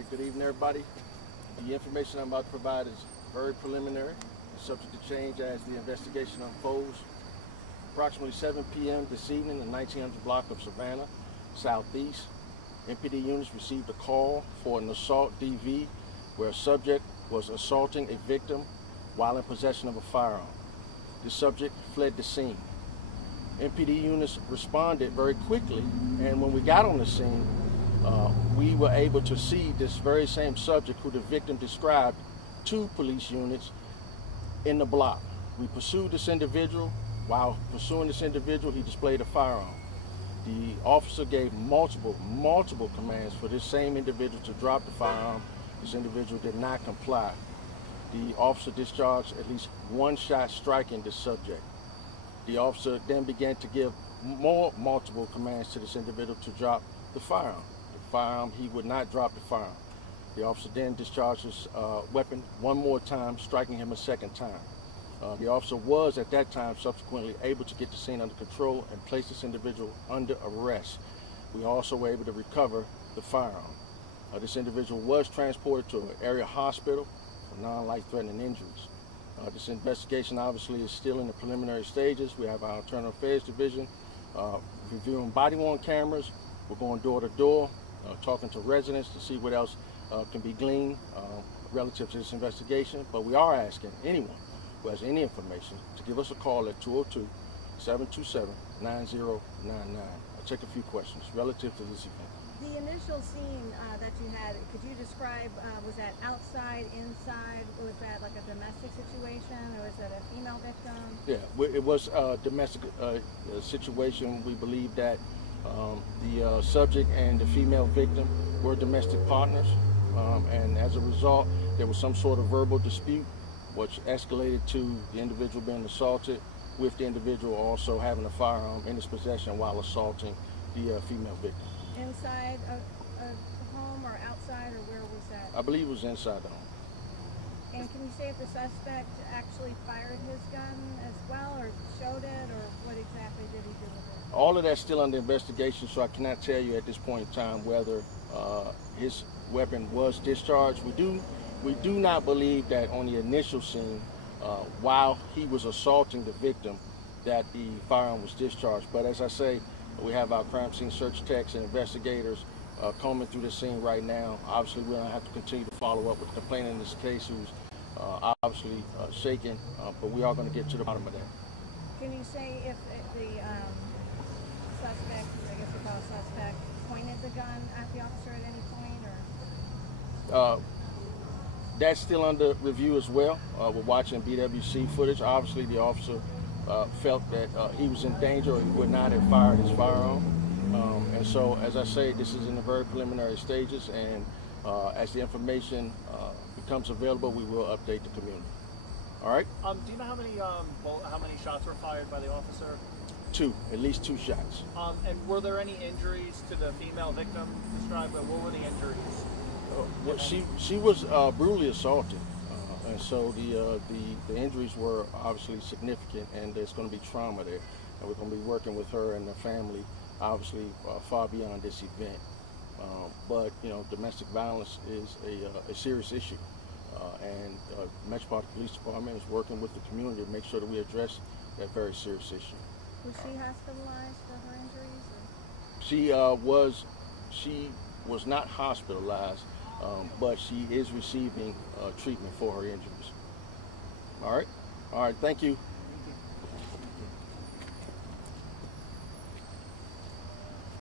right, good evening, everybody. The information I'm about to provide is very preliminary and subject to change as the investigation unfolds. Approximately 7 p.m. this evening in the 1900 block of Savannah, Southeast, MPD units received a call for an assault DV where a subject was assaulting a victim while in possession of a firearm. The subject fled the scene. MPD units responded very quickly, and when we got on the scene, we were able to see this very same subject who the victim described to police units in the block. We pursued this individual. While pursuing this individual, he displayed a firearm. The officer gave multiple commands for this same individual to drop the firearm. This individual did not comply. The officer discharged at least one shot striking the subject. The officer then began to give multiple commands to this individual to drop the firearm. The firearm, he would not drop the firearm. The officer then discharged his weapon one more time, striking him a second time. The officer was at that time subsequently able to get the scene under control and place this individual under arrest. We also were able to recover the firearm. This individual was transported to an area hospital for non-life-threatening injuries. This investigation obviously is still in the preliminary stages. We have our Internal Affairs Division reviewing body-worn cameras. We're going door to door, talking to residents to see what else can be gleaned relative to this investigation. But we are asking anyone who has any information to give us a call at 202-727-9099. I'll take a few questions relative to this event. The initial scene that you had, could you describe, was that outside, inside? Was that like a domestic situation, or was that a female victim? Yeah, it was a domestic situation. We believe that the subject and the female victim were domestic partners, and as a result, there was some sort of verbal dispute, which escalated to the individual being assaulted, with the individual also having a firearm in his possession while assaulting the female victim. Inside a home or outside, or where was that? I believe it was inside the home. And can you say if the suspect actually fired his gun as well, or showed it, or what exactly did he do with it? All of that's still under investigation, so I cannot tell you at this point in time whether his weapon was discharged. We do not believe that on the initial scene, while he was assaulting the victim, that the firearm was discharged. But as I say, we have our crime scene search techs and investigators combing through the scene right now. Obviously, we're going to have to continue to follow up with the complainant in this case, who's obviously shaken, but we are going to get to the bottom of that. Can you say if the suspect, I guess we call a suspect, pointed the gun at the officer at any point, or? That's still under review as well. We're watching BWC footage. Obviously, the officer felt that he was in danger, or he would not have fired his firearm. And so, as I say, this is in the very preliminary stages, and as the information becomes available, we will update the community. All right? Do you know how many shots were fired by the officer? At least two shots. And were there any injuries to the female victim described? What were the injuries? Well, she was brutally assaulted, and so the injuries were obviously significant, and there's going to be trauma there, and we're going to be working with her and the family, obviously far beyond this event. But you know, domestic violence is a serious issue, and Metropolitan Police Department is working with the community to make sure that we address that very serious issue. Was she hospitalized for her injuries? She was not hospitalized, but she is receiving treatment for her injuries. All right, thank you.